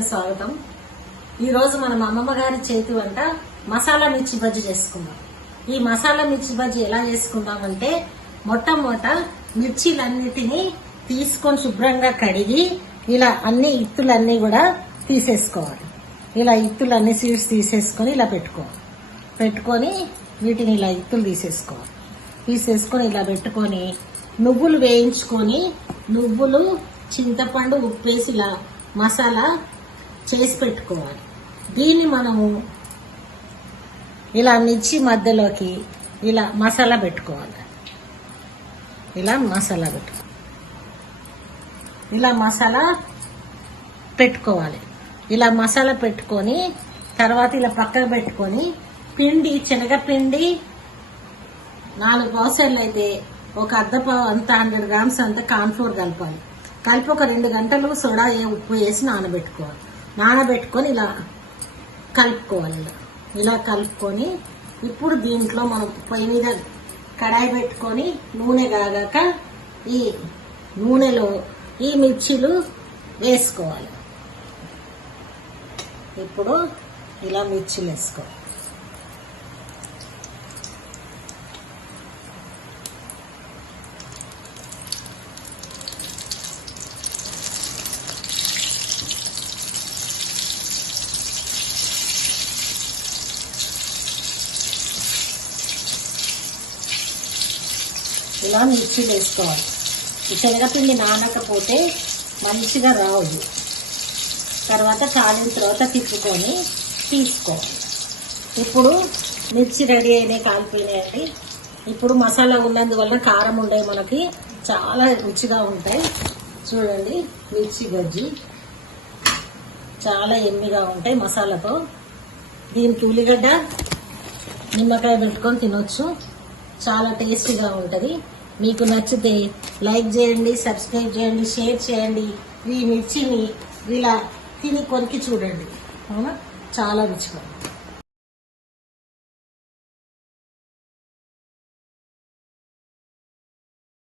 స్వాగతం. ఈరోజు మనం అమ్మమ్మ గారి చేతి వంట మసాలా మిర్చి బజ్జీ చేసుకుందాం. ఈ మసాలా మిర్చి బజ్జీ ఎలా చేసుకుందామంటే మొట్టమొదట మిర్చీలన్నిటినీ తీసుకొని శుభ్రంగా కడిగి ఇలా అన్ని ఇత్తులన్నీ కూడా తీసేసుకోవాలి. ఇలా ఇత్తులన్నీ సీడ్స్ తీసేసుకొని ఇలా పెట్టుకొని వీటిని ఇలా ఇత్తులు తీసేసుకొని ఇలా పెట్టుకొని నువ్వులు వేయించుకొని నువ్వులు చింతపండు ఉప్పేసి ఇలా మసాలా చేసి పెట్టుకోవాలి. దీన్ని మనము ఇలా మిర్చి మధ్యలోకి ఇలా మసాలా పెట్టుకోవాలి. ఇలా మసాలా పెట్టుకొని తర్వాత ఇలా పక్కకు పెట్టుకొని శనగపిండి 4 పావుసేర్లు అయితే ఒక అర్ధపావు అంత 100 గ్రామ్స్ అంత కార్న్ఫ్లోర్ కలపాలి. కలిపి ఒక 2 గంటలు సోడా ఉప్పు వేసి నానబెట్టుకొని ఇలా కలుపుకోవాలి. ఇలా కలుపుకొని ఇప్పుడు దీంట్లో మనం పొయ్యి మీద కడాయి పెట్టుకొని నూనె కాగాక ఈ నూనెలో ఈ మిర్చీలు వేసుకోవాలి. ఇప్పుడు ఇలా మిర్చీలు వేసుకోవాలి. ఇలా మిర్చీలు వేసుకోవాలి. ఈ శనగపిండి నానకపోతే మంచిగా రావు. తర్వాత కాలిన తర్వాత తిప్పుకొని తీసుకోవాలి. ఇప్పుడు మిర్చి రెడీ అయినాయి, కాలిపోయినాయండి. ఇప్పుడు మసాలా ఉన్నందువల్ల కారం ఉండే మనకి చాలా రుచిగా ఉంటాయి. చూడండి, మిర్చి బజ్జీ చాలా ఎమ్మిగా ఉంటాయి మసాలాతో. దీనికి ఉల్లిగడ్డ నిమ్మకాయ పెట్టుకొని తినొచ్చు. చాలా టేస్టీగా ఉంటుంది. మీకు నచ్చితే లైక్ చేయండి, సబ్స్క్రైబ్ చేయండి, షేర్ చేయండి. ఈ మిర్చిని ఇలా తిని కొరికి చూడండి, అవునా, చాలా రుచిగా.